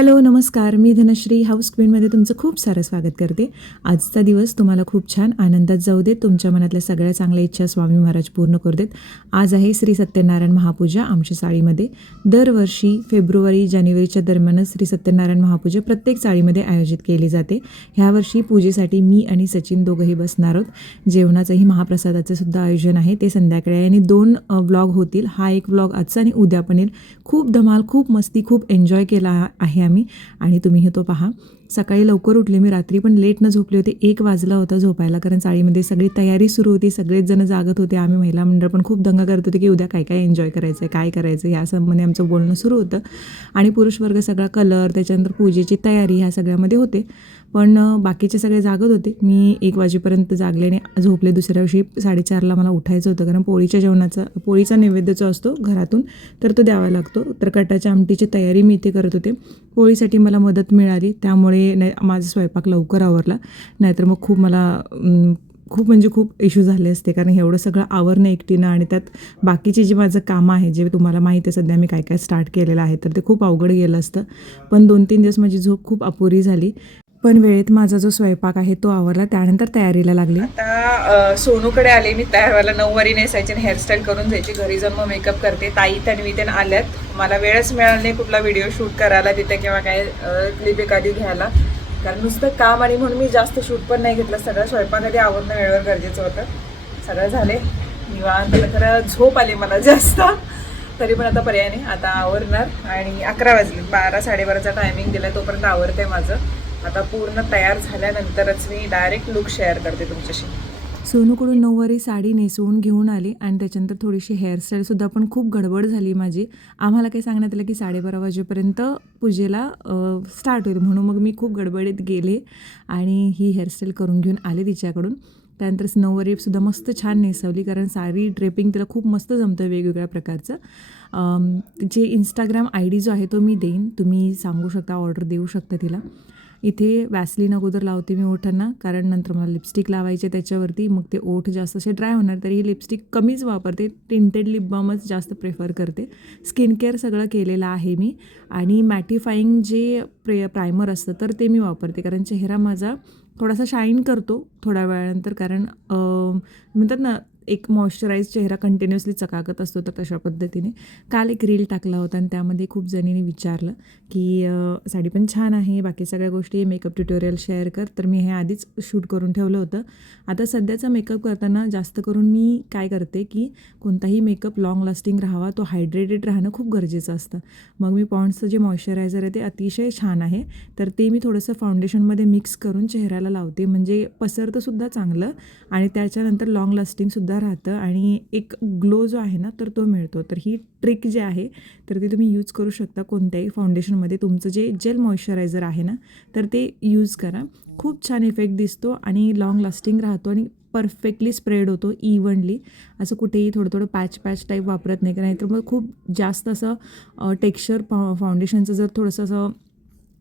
Hello नमस्कार. मी Dhanashree house क्वीनमध्ये तुमचं खूप सारं स्वागत करते. आजचा दिवस तुम्हाला खूप छान आनंदात जाऊ देत. तुमच्या मनातल्या सगळ्या चांगल्या इच्छा स्वामी महाराज पूर्ण करू देत. आज आहे श्री सत्यनारायण महापूजा आमच्या चाळीमध्ये. दरवर्षी फेब्रुवारी जानेवारीच्या दरम्यानच श्री सत्यनारायण महापूजा प्रत्येक चाळीमध्ये आयोजित केली जाते. ह्यावर्षी पूजेसाठी मी आणि सचिन दोघंही बसणार आहोत. जेवणाचंही महाप्रसादाचं सुद्धा आयोजन आहे. ते संध्याकाळी आहे आणि दोन व्लॉग होतील. हा एक व्लॉग आजचा आणि उद्या पण येईल. खूप धमाल खूप मस्ती खूप एन्जॉय केला आहे आम्ही आणि तुम्ही तो पहा. सकाळी लवकर उठले मी रात्री पण लेट न झोपले होते एक वाजला होता झोपायला कारण चाळीमध्ये सगळी तयारी सुरू होती सगळेच जण जागत होते आम्ही महिला मंडळ पण खूप दंगा करत होते की उद्या काय काय एन्जॉय करायचं आहे काय करायचं या संबंधी आमचं बोलणं सुरू होतं. आणि पुरुष वर्ग सगळा कलर त्याच्यानंतर पूजेची तयारी ह्या सगळ्यामध्ये होते. पण बाकीचे सगळे जागत होते. मी एक वाजेपर्यंत जागले आणि झोपले. दुसऱ्या दिवशी साडेचारला मला उठायचं होतं. कारण पोळीच्या जेवणाचा पोळीचा नैवेद्य जो असतो घरातून तर तो द्यावा लागतो. तर कटाच्या आमटीची तयारी मी इथे करत होते. पोळीसाठी मला मदत मिळाली. त्यामुळे नाही माझा स्वयंपाक लवकर आवरला. नाहीतर मग खूप मला खूप म्हणजे खूप इश्यू झाले असते. कारण एवढं सगळं आवरणं एकटीनं आणि त्यात बाकीचे जे माझं काम आहे जे तुम्हाला माहीत आहे सध्या मी काय काय स्टार्ट केलेलं आहे तर ते खूप अवघड गेलं असतं. पण दोन तीन दिवस माझी झोप खूप अपुरी झाली. पण वेळेत माझा जो स्वयंपाक आहे तो आवरला त्यानंतर तयारीला लागली. आता सोनूकडे आले मी तयार व्हायला नऊवारी नेसायची आणि हेअरस्टाईल करून जायची. घरी जाऊन मग मेकअप करते. ताई तन्वी तेन आल्यात. मला वेळच मिळाला नाही कुठला व्हिडिओ शूट करायला तिथे किंवा काय क्लिप एखादी घ्यायला. कारण नुसतं काम आणि म्हणून मी जास्त शूट पण नाही घेतलं. सगळं स्वयंपाक आधी आवरणं वेळेवर गरजेचं होतं. सगळं झाले. निवांत खरं झोप आली मला जास्त. तरी पण आता पर्याय नाही. आता आवरणार आणि अकरा वाजले. बारा साडेबाराचा टायमिंग दिला तोपर्यंत आवरते माझं. आता पूर्ण तयार झाल्यानंतरच मी डायरेक्ट लुक शेअर करते तुमच्याशी. सोनूकडून नऊवारी साडी नेसवून घेऊन आली आणि त्याच्यानंतर थोडीशी हेअरस्टाईलसुद्धा पण खूप गडबड झाली माझी. आम्हाला काही सांगण्यात आलं की साडेबारा वाजेपर्यंत पूजेला स्टार्ट होईल म्हणून मग मी खूप गडबडीत गेले आणि ही हेअरस्टाईल करून घेऊन आले तिच्याकडून. त्यानंतर नऊवारीसुद्धा मस्त छान नेसवली कारण साडी ड्रेपिंग तिला खूप मस्त जमतं वेगवेगळ्या प्रकारचं. जे इंस्टाग्राम आय डी जो आहे तो मी देईन. तुम्ही सांगू शकता ऑर्डर देऊ शकता तिला. इथे वॅसलीन अगोदर लावते मी ओठांना कारण नंतर मला लिपस्टिक लावायचे त्याच्यावरती मग ते ओठ जास्त असे ड्राय होणार तरी ही लिपस्टिक कमीच वापरते टिंटेड लिप बामच जास्त प्रेफर करते. स्किन केअर सगळं केलेलं आहे मी आणि मॅटिफाईंग जे प्रे प्रायमर असतं तर ते मी वापरते कारण चेहरा माझा थोडासा शाईन करतो थोड्या वेळानंतर कारण म्हणतात ना एक मॉइश्चराईज चेहरा कंटिन्युअसली चकाकत असतो तर तशा पद्धतीने. काल एक रील टाकला होता आणि त्यामध्ये खूप जणींनी विचारलं की साडी पण छान आहे बाकी सगळ्या गोष्टी मेकअप ट्युटोरियल शेअर कर. तर मी हे आधीच शूट करून ठेवलं होतं. आता सध्याचा मेकअप करताना जास्त करून मी काय करते की कोणताही मेकअप लाँग लास्टिंग राहावा तो हायड्रेटेड राहणं खूप गरजेचं असतं. मग मी पॉन्ड्सचं जे मॉइश्चरायझर आहे ते अतिशय छान आहे. तर ते मी थोडंसं फाउंडेशनमध्ये मिक्स करून चेहऱ्याला लावते. म्हणजे पसरतंसुद्धा चांगलं आणि त्याच्यानंतर लाँग लास्टिंगसुद्धा राहतं आणि एक ग्लो जो आहे ना तर तो मिळतो. तर ही ट्रिक जी आहे तर ती तुम्ही यूज करू शकता कोणत्याही फाउंडेशनमध्ये. तुमचं जे जेल मॉइश्चरायझर आहे ना तर ते यूज करा. खूप छान इफेक्ट दिसतो आणि लाँग लास्टिंग राहतो आणि परफेक्टली स्प्रेड होतो इव्हनली. असं कुठेही थोडं थोडं पॅच पॅच टाईप वापरत नाही का? नाहीतर मग खूप जास्त असं टेक्स्चर फाउंडेशनचं जर थोडंसं असं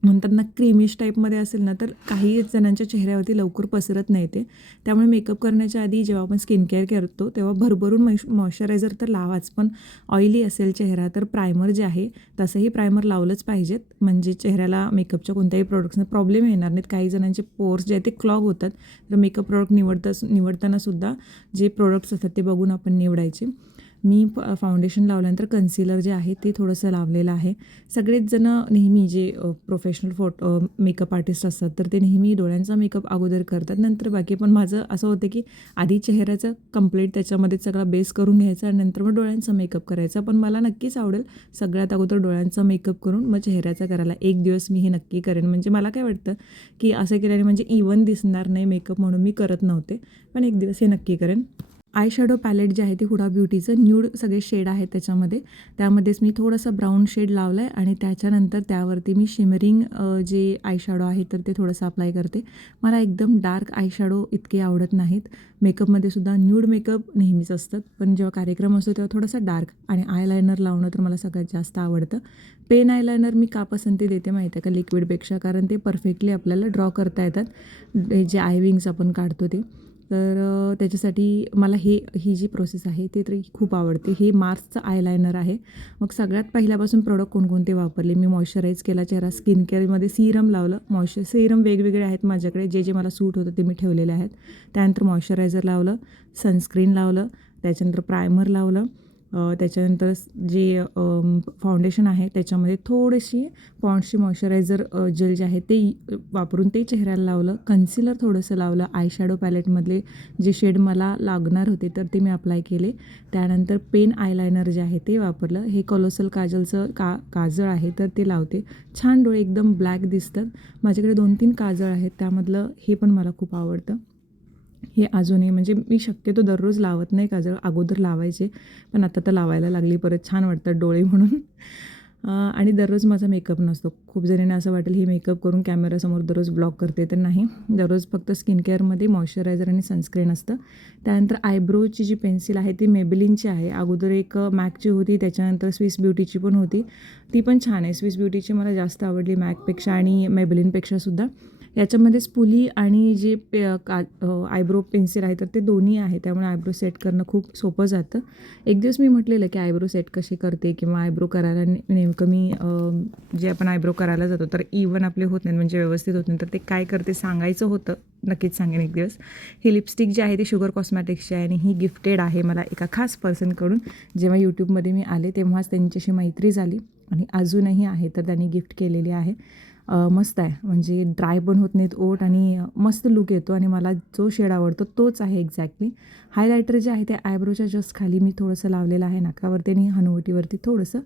म्हणतात ना क्रीमिश टाईपमध्ये असेल ना तर काही जणांच्या चेहऱ्यावरती लवकर पसरत नाही ते. त्यामुळे मेकअप करण्याच्या आधी जेव्हा आपण स्किन केअर करतो तेव्हा भरभरून मॉइश मॉइश्चरायझर तर लावाच. पण ऑइली असेल चेहरा तर प्रायमर जे आहे तसंही प्रायमर लावलंच पाहिजेत. म्हणजे चेहऱ्याला मेकअपच्या कोणत्याही प्रोडक्ट्सना प्रॉब्लेम येणार नाहीत. काही जणांचे पोर्स जे आहेत ते क्लॉग होतात. तर मेकअप प्रोडक्ट निवडता निवडतानासुद्धा जे प्रोडक्ट्स असतात ते बघून आपण निवडायचे. मी फाउंडेशन लावल्यानंतर कन्सिलर जे आहे ते थोडंसं लावलेलं आहे. सगळेच जण नेहमी जे प्रोफेशनल फोटो मेकअप आर्टिस्ट असतात तर ते नेहमी डोळ्यांचा मेकअप अगोदर करतात. नंतर बाकी पण माझं असं होतं की आधी चेहऱ्याचं कंप्लीट त्याच्यामध्ये सगळा बेस करून घ्यायचा आणि नंतर मग डोळ्यांचा मेकअप करायचा. पण मला नक्कीच आवडेल सगळ्यात अगोदर डोळ्यांचा मेकअप करून मग चेहऱ्याचा करायला. एक दिवस मी हे नक्की करेन. म्हणजे मला काय वाटतं की असं केल्याने म्हणजे इवन दिसणार नाही मेकअप म्हणून मी करत नव्हते. पण एक दिवस हे नक्की करेन. आय शॅडो पॅलेट जे आहे ते हुडा ब्युटीचं न्यूड सगळे शेड आहेत त्याच्यामध्ये. त्यामध्येच मी थोडंसं ब्राऊन शेड लावलं आहे आणि त्याच्यानंतर त्यावरती मी शिमरिंग जे आय शॅडो आहे तर ते थोडंसं अप्लाय करते. मला एकदम डार्क आय शॅडो इतके आवडत नाहीत. मेकअपमध्ये सुद्धा न्यूड मेकअप नेहमीच असतात पण जेव्हा कार्यक्रम असतो तेव्हा थोडासा डार्क आणि आय लायनर लावणं तर मला सगळ्यात जास्त आवडतं. पेन आय लायनर मी का पसंती देते माहिती आहे का? लिक्विडपेक्षा कारण ते परफेक्टली आपल्याला ड्रॉ करता येतात. जे आय विंग्स आपण काढतो ते. तर त्याच्यासाठी मला हे ही जी प्रोसेस आहे ते तरी खूप आवडते. हे मार्सचं आयलायनर आहे. मग सगळ्यात पहिल्यापासून प्रोडक्ट कोणकोणते वापरले? मी मॉइश्चराईज केला चेहरा स्किन केअरमध्ये सिरम लावलं. मॉइश्चर सिरम वेगवेगळे आहेत माझ्याकडे. जे जे मला सूट होतं ते मी ठेवलेले आहेत. त्यानंतर मॉइश्चरायझर लावलं सनस्क्रीन लावलं त्याच्यानंतर प्रायमर लावलं. त्याच्यानंतर जे फाउंडेशन आहे त्याच्यामध्ये थोडीशी पॉन्ड्सची मॉइश्चरायझर जेल जे आहे ते वापरून ते चेहऱ्याला लावलं. कन्सिलर थोडंसं लावलं. आय शॅडो पॅलेटमधले जे शेड मला लागणार होते तर ते मी अप्लाय केले. त्यानंतर पेन आयलायनर जे आहे ते वापरलं. हे कॉलोसल काजलचं का काजळ आहे तर ते लावते. छान डोळे एकदम ब्लॅक दिसतात. माझ्याकडे दोन तीन काजळ आहेत त्यामधलं हे पण मला खूप आवडतं. हे अजूनही म्हणजे मी शक्यतो दररोज लावत नाही काजळ अगोदर लावायचे पण आता तर लावायला लागली परत छान वाटतात डोळे म्हणून. आणि दररोज माझा मेकअप नसतो. खूप जणींना असं वाटेल ही मेकअप करून कॅमेरासमोर दररोज ब्लॉग करते. तर नाही दररोज फक्त स्किन केअरमध्ये मॉइश्चरायझर आणि सनस्क्रीन असतं. त्यानंतर आयब्रोची जी पेन्सिल आहे ती मेबिलिनची आहे. अगोदर एक मॅकची होती त्याच्यानंतर स्विस ब्युटीची पण होती. ती पण छान आहे. स्विस ब्युटीची मला जास्त आवडली मॅकपेक्षा आणि मेबलिनपेक्षासुद्धा. याच्यामध्ये स्पुली आणि जे पे का आयब्रो पेन्सिल आहे तर ते दोन्ही आहे. त्यामुळे आयब्रो सेट करणं खूप सोपं जातं. एक दिवस मी म्हटलेलं की आयब्रो सेट कशी करते किंवा आयब्रो करायला ने- नेमकं मी जे आपण आयब्रो करायला जातो तर इवन आपले होत नाही म्हणजे व्यवस्थित होत नाही तर ते काय करते सांगायचं होतं नक्कीच सांगेन एक दिवस. ही लिपस्टिक जी आहे ती शुगर कॉस्मॅटिक्सची आहे आणि ही गिफ्टेड आहे मला एका खास पर्सनकडून जेव्हा यूट्यूबमध्ये मी आले तेव्हाच त्यांच्याशी मैत्री झाली आणि अजूनही आहे तर त्यांनी गिफ्ट केलेली आहे. मस्त आहे. म्हणजे ड्राय पण होत नाहीत ओट आणि मस्त लुक येतो आणि मला जो शेड आवडतो तोच आहे एक्झॅक्टली हायलायटर जे आहे ते आयब्रोच्या जस्ट खाली मी थोडंसं लावलेलं आहे नाकावरती आणि हनुवटीवरती थोडंसं.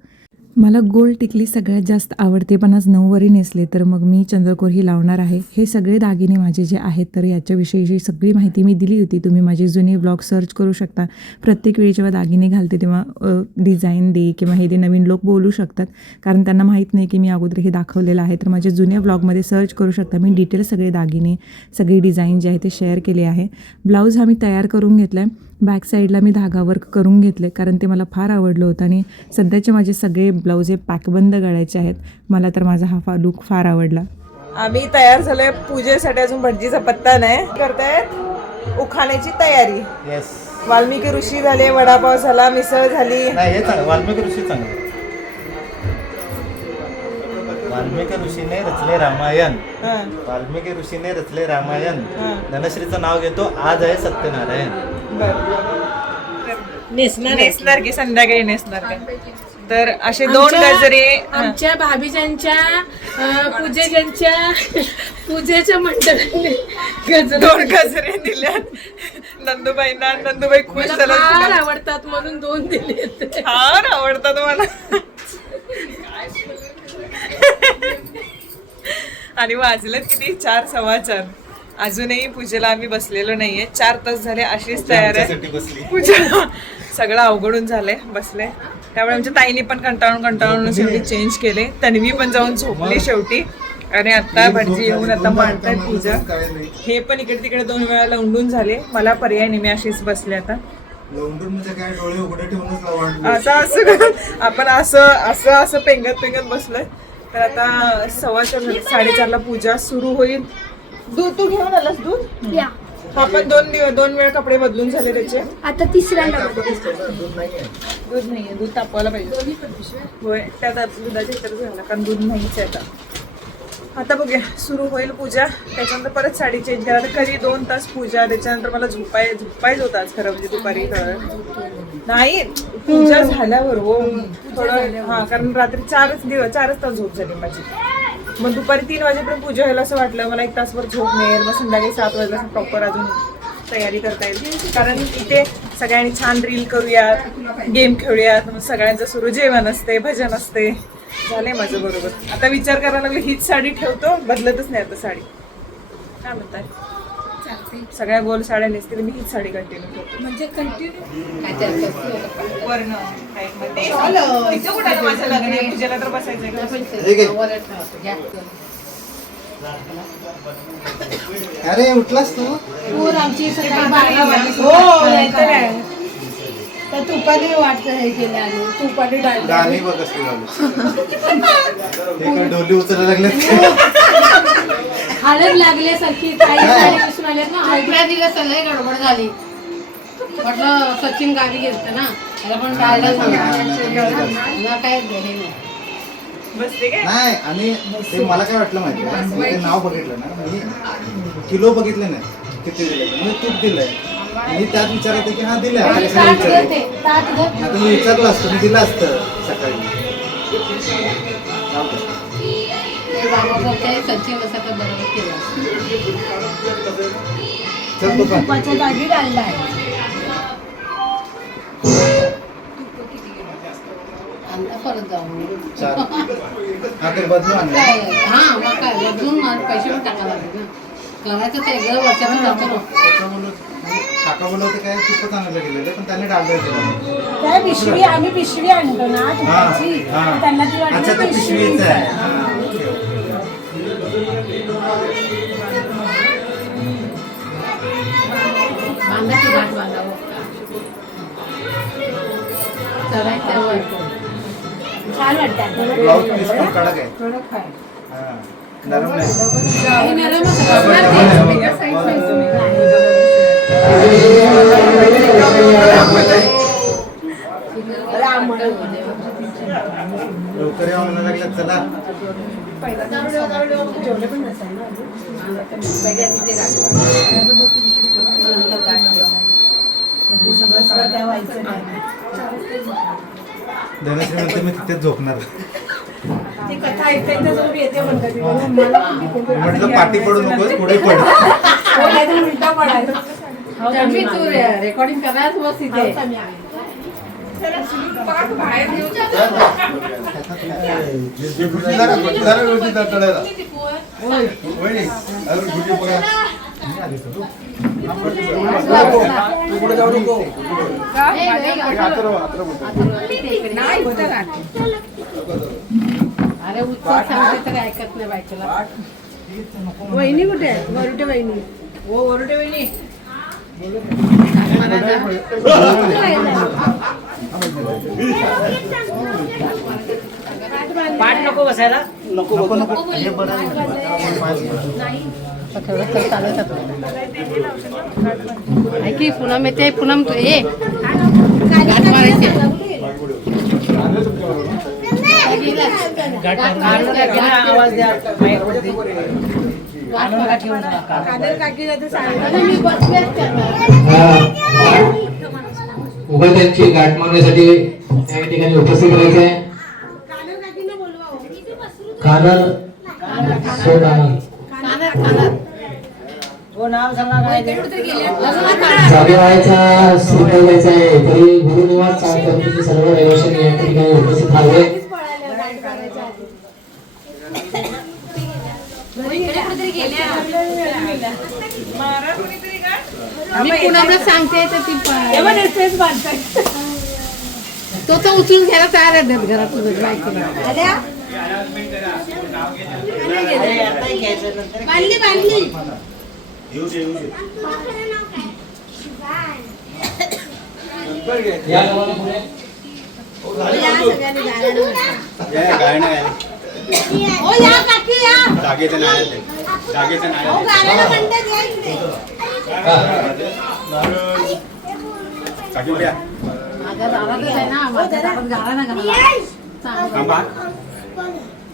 मला गोल टिकली सगळ्यात जास्त आवडते पण आज नऊवारी नेसले तर मग मी चंद्रकोर ही लावणार आहे. हे सगळे दागिने माझे जे आहेत तर याच्याविषयीची सगळी माहिती मी दिली होती. तुम्ही माझे जुने ब्लॉग सर्च करू शकता. प्रत्येक वेळी जेव्हा दागिने घालते तेव्हा डिझाईन दे किंवा हे दे नवीन लोक बोलू शकतात. कारण त्यांना माहीत नाही की मी अगोदर हे दाखवलेलं आहे. तर माझ्या जुन्या ब्लॉगमध्ये सर्च करू शकता मी डिटेल सगळे दागिने सगळी डिझाईन जे आहे ते शेअर केले आहे. ब्लाऊज हा मी तयार करून घेतला आहे बॅक साईडला मी धागा वर्क करून घेतले कारण ते मला फार आवडलं होतं. आणि सध्याचे माझे सगळे ब्लाऊज हे पॅकबंद गळायचे आहेत. मला तर माझा हा फा लुक फार आवडला. आम्ही तयार झालोय पूजेसाठी अजून भटजीचा पत्ता नाही. करतायत उखाण्याची तयारी. येस वाल्मिकी ऋषी झाले वडापाव झाला मिसळ झाली. नाही हे चांगलं. वाल्मिकी ऋषी चांगलं. वाल्मिकी ऋषीने रचले रामायण. हं, वाल्मिकी ऋषीने रचले रामायण. धनश्रीचं नाव घेतो आज आहे सत्यनारायण. बरं. नेसणार की संध्याकाळी नेसणार काय तर असे दोन आमच्या- गजरे हं. आमच्या भाभीजांच्या अं, पूजेजांच्या पूजेच्या मंडळाने गजर दोन गजरे दिल्या नंदुबाईंना नंदुबाई खुश मला झाल्या फार तिला आवडतात म्हणून दोन दिले फार आवडतात मला. आणि वाजलेत किती? चार सव्वा चार. अजूनही पूजेला आम्ही बसलेलो नाहीये. चार तास झाले अशीच तयार आहे. पूजा सगळं अवघडून झालंय बसले. त्यामुळे आमच्या ताईने पण कंटाळून कंटाळून शेवटी चेंज केले. तन्वी पण जाऊन झोपली शेवटी. आणि आता भटजी येऊन आता मांडताय पूजा. हे पण इकडे तिकडे दोन वेळा लवंडून झाले. मला पर्याय नाही मी अशीच बसले आता. म्हणजे असं असं आपण असं असं असं पेंगत पेंगत बसलोय. तर आता सव्वा साडेचारला पूजा सुरू होईल. दूध तू घेऊन आलास दूध? या. हा पण दोन दिवस दोन वेळ कपडे बदलून झाले त्याचे. आता तिसऱ्यांदा दूध नाहीये. दूध तापवायला पाहिजे. होय त्यात दुधाच्या इतर झाला कारण दूध नाहीच आहे आता. आता बघूया सुरू होईल पूजा. त्याच्यानंतर परत साडी चेंज करा. तर कधी दोन तास पूजा त्याच्यानंतर मला झोपाय झोपायचं होतं आज खरं म्हणजे दुपारी. नाही पूजा झाल्यावर हो. थोडं हा कारण रात्री चारच दिवस चारच तास झोप झाली माझी. मग दुपारी तीन वाजेपर्यंत पूजा व्हायला असं वाटलं मला एक तासभर झोप मिळेल मग संध्याकाळी सात वाजता प्रॉपर अजून तयारी करता येईल. कारण इथे सगळ्यांनी छान रील करूयात गेम खेळूयात मग सगळ्यांचं सुरू जेवण असते भजन असते. झाले माझं बरोबर. आता विचार करायला लागले हीच साडी ठेवतो बदलतच नाही आता साडी. काय म्हणताय? सगळ्या गोल साड्या नेसते तर मी हीच साडी कंटिन्यू करतो म्हणजे कंटिन्यू वर्ण टाईपमध्ये. इथं कुठं आता माझं लग्न आहे? पूजेला तर बसायचंय का? अरे उठलास तू? पूर आमची सकाळी बारा वाजता हो नाहीतर काय. तर तुपाने वाटत हे केले आणि तुपाने डाळ गाणी बघ कसली. हे डोली उचलायला लागले हळद लागल्यासारखी काही साडी दिसून आल्यात ना. हळदीला दिवस लय गडबड झाली. म्हटलं सचिन गावी गेलत ना. त्याला पण डायला सांगा काय हे नाही. नाही आणि ते मला काय वाटलं माहिती आहे? मी ते नाव बघितलं ना. मी किलो बघितले नाही. किती दिले? मी तूप दिलंय मी त्यात विचारायचं की हा दिलंय आता कशाला ताट विचारू? घेते ताट घे आता मी विचारलं असतं मी दिलं असतं सकाळी. जाऊ दे. असं तर बरोबर केलं तुपाच्या जागी डालला आहे. आता परत जाऊ. चार हा काय हा मग काय बदलून पैसे पण टाकायला लागले ना. करायचं ते एकदम वर्षातून जातो ना काका होते काय तुपच आणायला गेलेले पण त्याने डाललं काय पिशवी आम्ही पिशवी आणतो ना. त्यांना ती अच्छा वाटली ते पिशवीच पिशवीचं आहे. बांधा की गाठ बांधावं चढायचं वर छान वाटतं ब्लाऊज पीस पण कडक आहे. कडक आहे. हा. नरम नाही. आणि नरम असं डबल, असणार डबल, ते. डबल. लवकर यावं म्हणायला लागलं चला. जेवढे पण नसेल ना अजून. हे सगळं सगळं काय व्हायचं नाही धनश्री म्हणते मी तिथेच झोपणार ती कथा ऐकता ऐकता येते म्हणतात म्हटलं पाठी पडू नकोस पुढे पड हो, उलटा पडायला तन्वी, तू रेकॉर्डिंग करायला बस इथे अरे उत्तर सांगते तरी ऐकत नाही बायकोला वहिनी कुठे आहे. वरुटे वहिनी हो वरुटे वहिनी नको नको हे ऐक की पूनम येते पूनम तू ये. गाठ मारायचे आवाज द्या कादर काकीला तर सांग मी बसलेच करणार उभयतांची गाठ मारण्यासाठी या ठिकाणी उपस्थित राहायचे आहे. कानर सोनार कानात कानात जागेवाडीचा श्रीफळ द्यायचा आहे. तरी गुरुनिवास चाळ कमिटीचे सर्व रहिवाशांनी या ठिकाणी उपस्थित राहावे मी पूनमला सांगते तर ती तो तर उचलून घ्यायला तयार आहे घरात बायकोला बांधली बांधली. या गावाला पुढे. ओ या काकी या. ओ गाण्याला म्हणतात या इकडे. माझ्या दारातच आहे ना माझ्या दारात गाळा ना घाला सांग.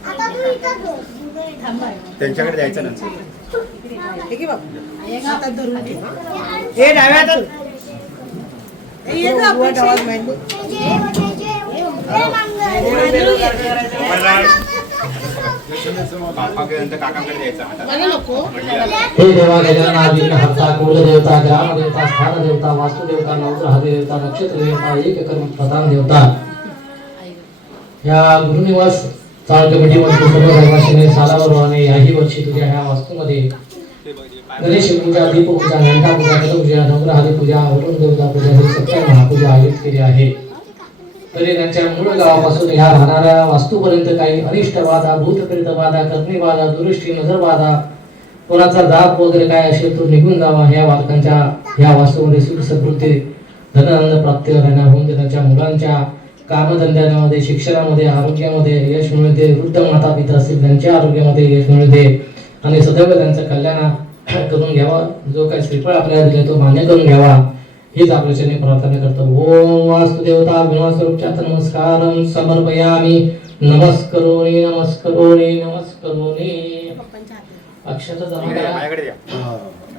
आता तू इथं. त्यांच्याकडे जायचं. हे. डाव्या हातात. हे हे देवा गजानना कुलदेवता ग्रामदेवता स्थानदेवता वास्तुदेवता देवता देवता एक कर्म प्रधान देवता. या गुरुनिवास चाळ कमिटीमध्ये सर्व रहिवाशांनी सालावरवाने याही वर्षी तुझ्या ह्या वास्तूमध्ये गणेश पूजा दीपपूजा घंटा पूजा गणपूजा नवग्रह पूजा वरुण देवता पूजा ही सत्य महापूजा आयोजित केली आहे तरी त्यांच्या मूळ गावापासून ह्या राहणाऱ्या वास्तूपर्यंत काही अनिष्ट बाधा भूतप्रेत बाधा करणी बाधा दुरुष्टी नजर बाधा कोणाचा दाब वगैरे काय असेल तो निघून जावा ह्या बालकांच्या ह्या वास्तूमध्ये सुख समृद्धी धनानंद प्राप्ती करायला होऊन त्यांच्या मुलांच्या कामधंद्यामध्ये शिक्षणामध्ये आरोग्यामध्ये यश मिळू दे वृद्ध माता पिता असतील त्यांच्या आरोग्यामध्ये यश मिळू दे. आणि सदैव त्यांचं कल्याण करून घ्यावा. जो काही श्रीफळ आपल्याला दिले तो मान्य करून घ्यावा. हीच आपल्या चरणी प्रार्थना करतो. ओम वास्तुदेवता भीमास्वरूपच्या नमस्कारम समर्पयामी. नमस्करोणी नमस्करोणी नमस्करोणी अक्षता जमा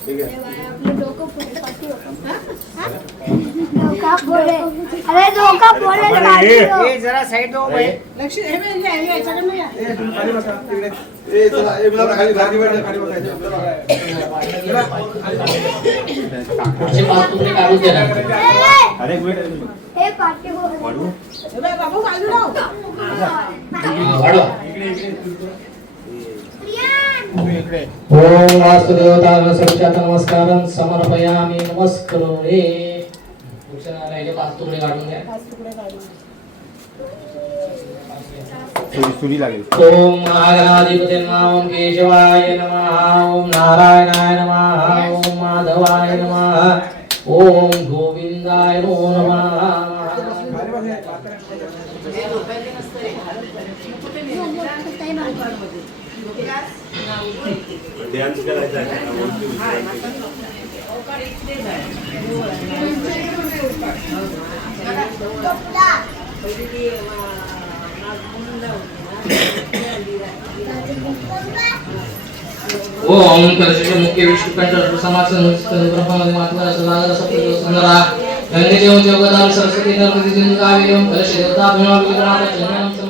बरं, हे घ्या, वाढवा तुम्ही. अहो, या तुम्ही ज्येष्ठ आहेत. हो ज्येष्ठ या काका ज्येष्ठ हो आहे. काका या या मग काका या बाबा, या पुढे. बाबा काका या आपलं डोकं पुढे पाठी होतं. हा? धोका पुढे अरे धोका पुढे बाजू लक्ष हे बघ, हे- हे याच्याकडनं या. पुढचे पाच तुकडे काढून द्या हे पाठी हे बाबू बाजूला हो. वाढवा ओम वासुदेवता सर्वच्या नमस्कारं. समर्पयामी. नमस्करोणे पुढच्या राहिले पाच तुकडे काढून द्या सुरी लागेल. ओम महागणाधिपती ओम केशवाय नमः. ओम नारायणाय नमः. ओम माधवाय नमः. ओम गोविंदाय नमो नमः. ओम कलश मुख्य विष्णु कंठ समाज ब्रह्म महात्मा सदागर सप्तजो संदरा सरस्वती नर्मदे सिंधु ओम कलशे देवता भीमा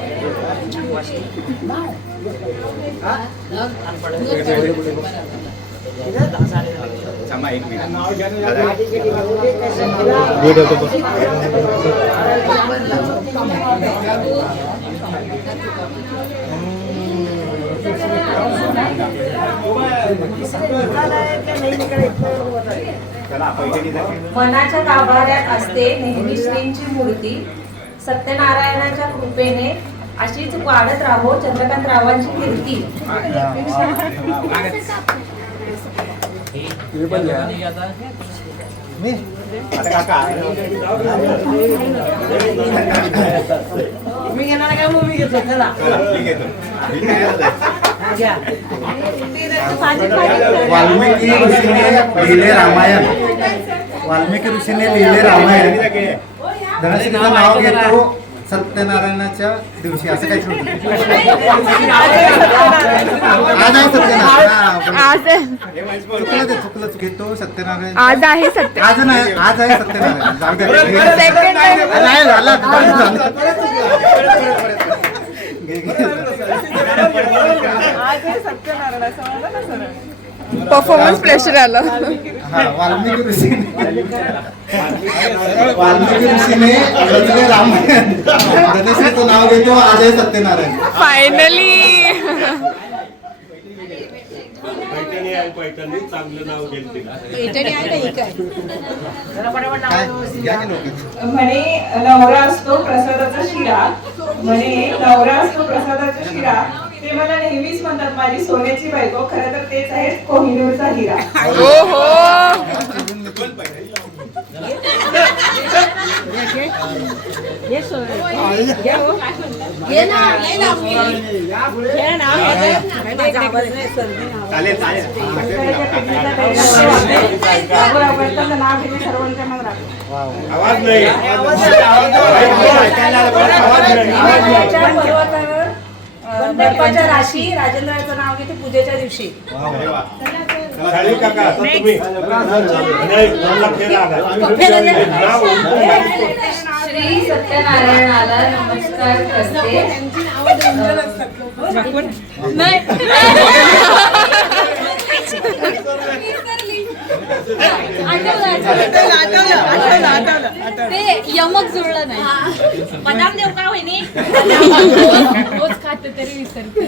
मनाच्या गाभाऱ्यात असते नेहमी श्रींची मूर्ती. सत्यनारायणाच्या कृपेने अशीच वाढत राहो चंद्रकांत रावांची कीर्ती. वाल्मिकी ऋषीने लिहिले रामायण. वाल्मिकी ऋषीने लिहिले रामायण. धनश्रीचं नाव घेतो. सत्यनारायणाच्या दिवशी असं काही आज आहे सत्यनारायण. हा, चुकलं ते चुकलं घेतो सत्यनारायण. आज आहे सत्य आज नाही आज आहे सत्यनारायण. जाऊ दे. नाही झालं झालं. घे, घे. आज हे सत्यनारायणाचं मला ना सर परफॉर्मन्स प्रेशर आलं. वाल्मिकी ऋषीने. वाल्मिकी ऋषीने रचले रामायण. धनश्रीचं नाव घेतो आज आहे सत्यनारायण फायनली म्हणे नवरा असतो प्रसादाचा शिरा. म्हणे नवरा असतो प्रसादाचा शिरा. ते मला नेहमीच म्हणतात माझी सोन्याची बायको खरं तर तेच आहे कोहिनूरचा हिरा घे ना लय लावली. बर्फाच्या राशी राजेंद्राचं नाव घेते पूजेच्या दिवशी. श्री सत्यनारायणाला नमस्कार करते. ते यमक जुळलं नाही. बदाम देऊ का वहिनी? रोज खाते तरी विसरते.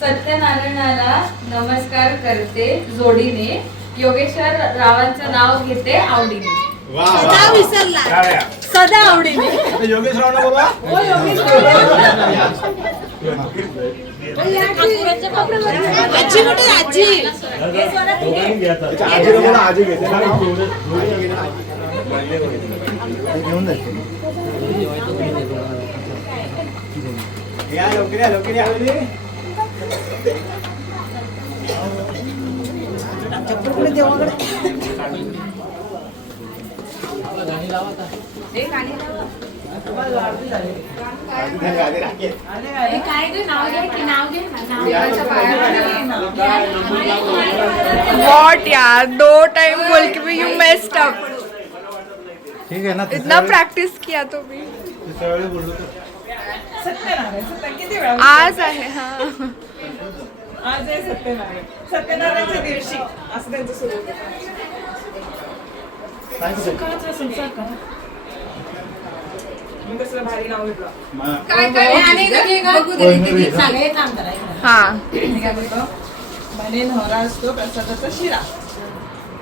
सत्यनारायणाला नमस्कार करते जोडीने. योगेश्वर रावांचं नाव घेते आवडीने. सदा विसरला सदा आवडीने. योगेश राव बोला आजी कुठे आजी? आजी बोला आजी घेते. घेऊन जायचे या लवकर या लवकर या काय वॉट यार? दो टाइम बोल के भी यू मेस्ड अप ठीक आहे ना इतना प्रैक्टिस किया किती वेळा आज आहे हा। आज आहे सत्यनारायण सत्यनारायणच्या दिवशी असं त्यांचं सुरू होतं मी काय काय आणि घे ग. बघू दे ते हे थांब जरा, हे हा मी काय बोलतो म्हणे नवरा असतो प्रसादाचा शिरा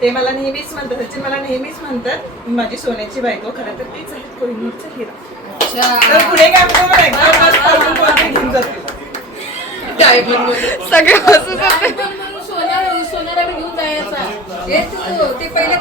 ते मला नेहमीच म्हणतात सचिन मला नेहमीच म्हणतात माझी सोन्याची बायको खरं तर तीच आहे कोहिनूरचा हिरा तर पुढे काय म्हणतो कोणतरी घेऊन जाते सगळे हसूच काय सोन्या सोन्याला घेऊन जायचा हे तू ते पहिले